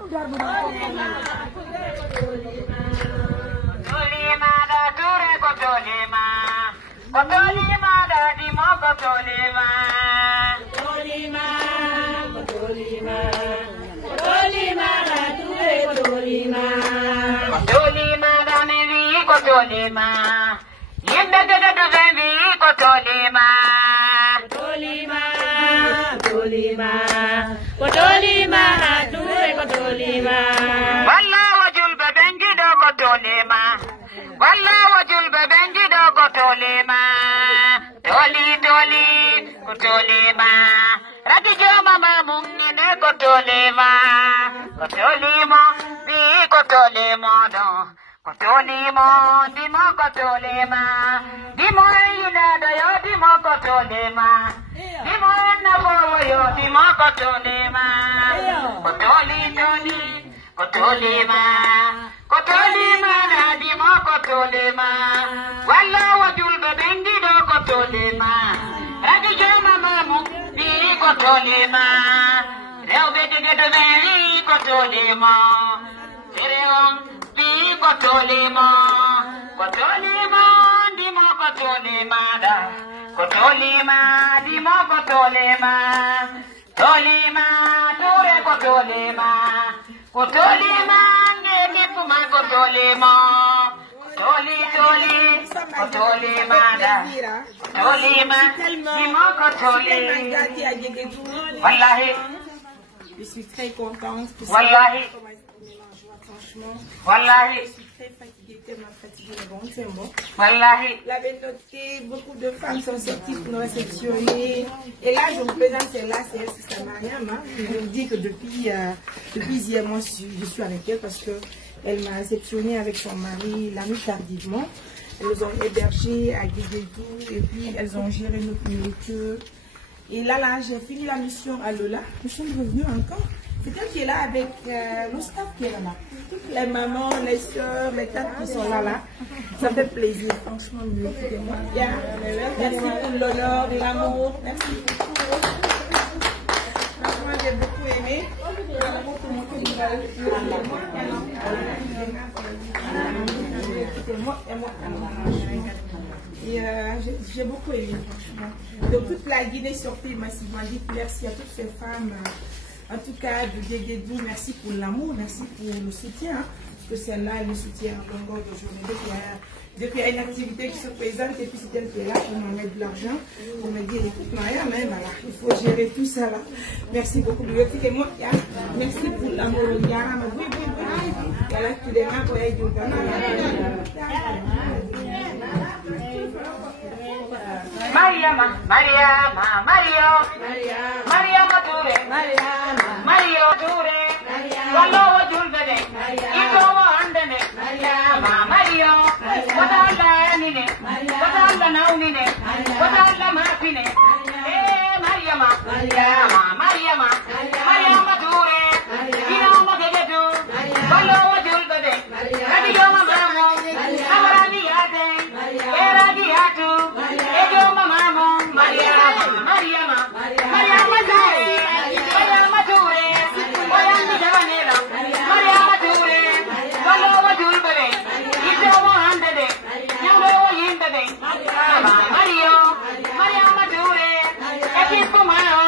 Kotolima da ture kotolima. Kotolima da dimo kotolima. Kotolima, kotolima. Kotolima da ture kotolima. Kotolima da mevi kotolima. Yembe de vevi kotolima. Kotolima, kotolima. Kotolima da ture kotolima. Walla wajul bebengi do kotolima. Walla wajul bebengi do kotolima. Toli toli kotolima. Radijo mama mungene kotolima. Kotolima di kotolima do. Kotolima dimo kotolima. Dimo ina do yo dimo kotolima. Dimo na bo yo dimo kotolima. Kotoli toli kotolima. Kotolima na dimo kotolima. Walla wajul bebengi do kotolima. Radijo mama mungene kotolima. Reo bedege do bevi kotolima. Sereon di kotolima. Kotolima dimo kotolima da. Kotolima dimo kotolima. Tolima ture kotolima. Kotolima ngeni puma kotolima. Toli toli kotolima da. Kotolima dimo kotolima. Wallahi. Je suis très contente. Wallahi. Wallahi. Je suis très fatiguée, tellement fatiguée, mais bon, c'est bon. Wallahi. L'avait noté, beaucoup de femmes sont sorties pour nous réceptionner. Et là, je vous présente celle-là, c'est elle, c'est sa Mariam. Hein. Je vous dis que depuis hier, moi, je suis avec elle parce qu'elle m'a réceptionnée avec son mari la nuit tardivement. Elles nous ont hébergés à Guéguédou et puis elles ont géré notre nourriture. Et là, j'ai fini la mission à Lola. Nous sommes revenus encore. C'est elle qui est là avec le staff qui est là. Toutes les mamans, les soeurs, les tantes qui sont là. Ça fait plaisir, franchement, écoutez-moi. Merci pour l'honneur, l'amour. Merci beaucoup. Franchement, j'ai beaucoup aimé. Et j'ai beaucoup aimé, franchement. Donc toute la Guinée sortait massivement dit merci à toutes ces femmes. En tout cas, de Guéguédou, merci pour l'amour, merci pour le soutien. Hein, parce que celle-là, elle me soutient en longueur de journée. Dès qu'il y a une activité qui se présente, et puis c'est elle qui est là pour me mettre de l'argent, pour me dire, écoute, Maria, mais voilà, il faut gérer tout ça là. Merci beaucoup. Merci pour l'amour. Mariama, Mariama, Mario, Mariama Ture, Mario Ture, Wallo Julbede, Ito Andene, Mariama, Mario, Wadala Nine, Wadala Naunine, Wadala Mapine, Mariama, Mariama, Mariama, Mariama Ture, Ino Magedu, Wallo Julbede, Radio Mamamo, Amarani Ade, Eradi Atu, Ejo Mamamo, Mariama, Mariama, Mariama Ture, Mariama Ture, Mariama Javanela, Mariama Ture, Wallo Julbede, Ito Andede, Nyambo Yindede, Mario, Mariama Ture, Ekipo Mao,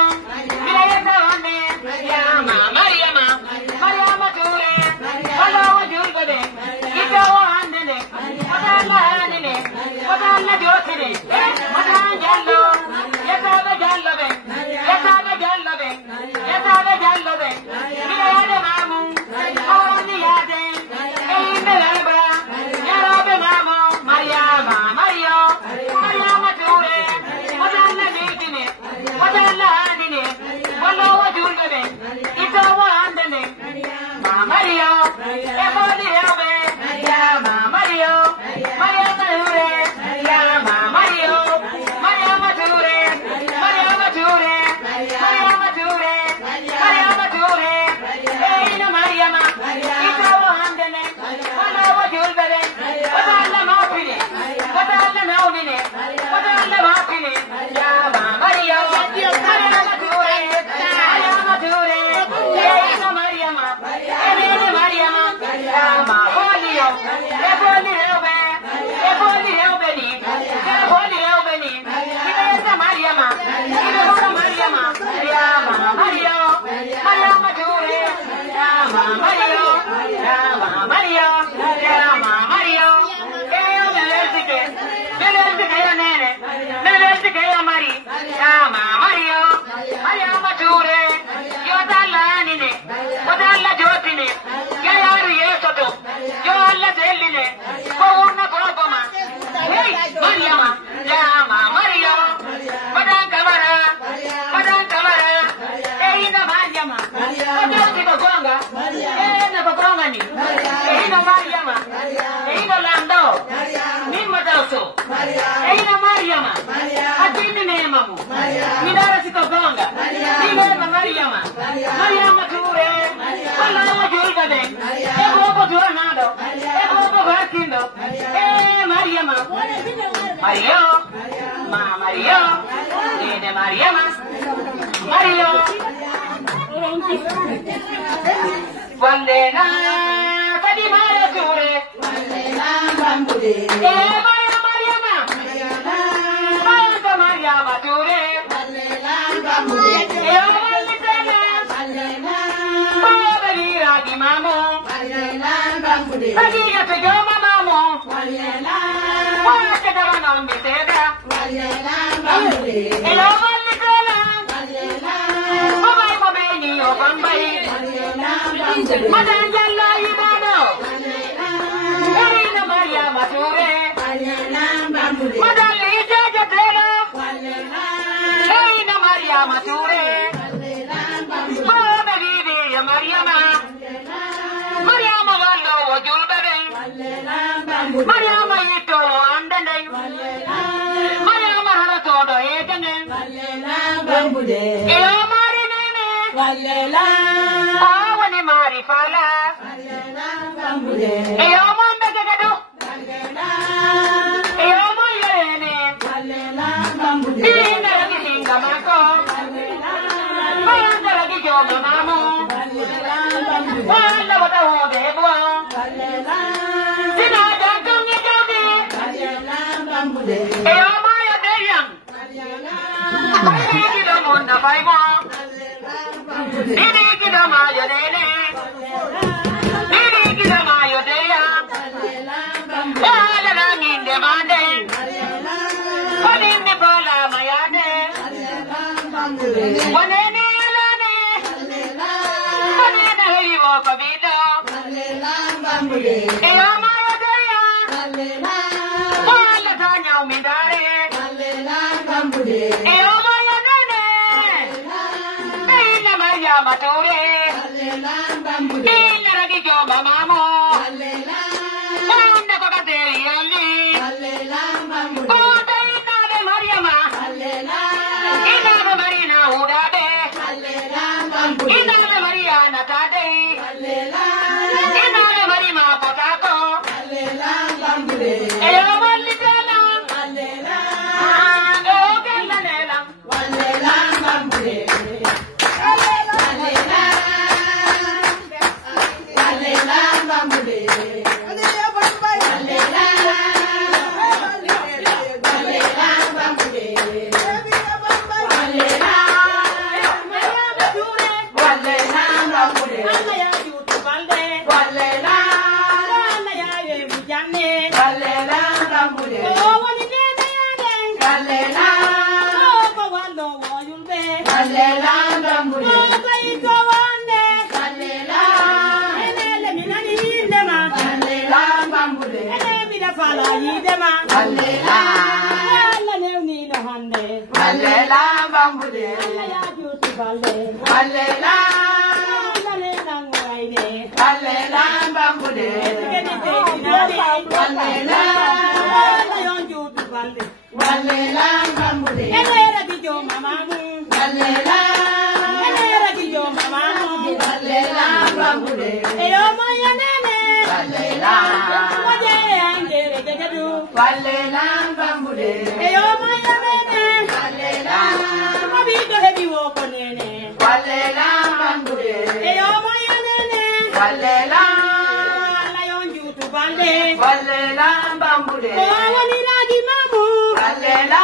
walde. Wallela bambude. Wawani ragi mamu. Wallela.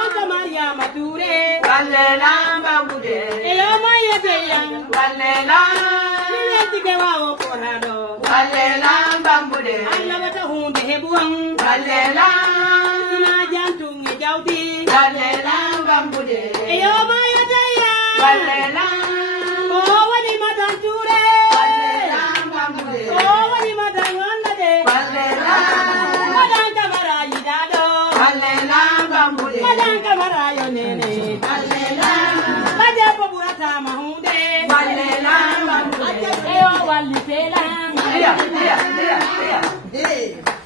Oka Maria Mature. Wallela bambude. Eyo maya teya. Wallela. Niyetike wao korado. Wallela bambude. Allah wata hunde hebuang. Wallela. Sina jantungi jauti. Wallela bambude. Eyo maya teya. Wallela. Wawani matanture. Wallela bambude. Wawani matanganda. Wallela. Madang kamara yidado. Wallela bambude. Madang kamara yonene. Wallela. Majapo burata mahunde. Wallela bambude. Ajapo walitela. Dia.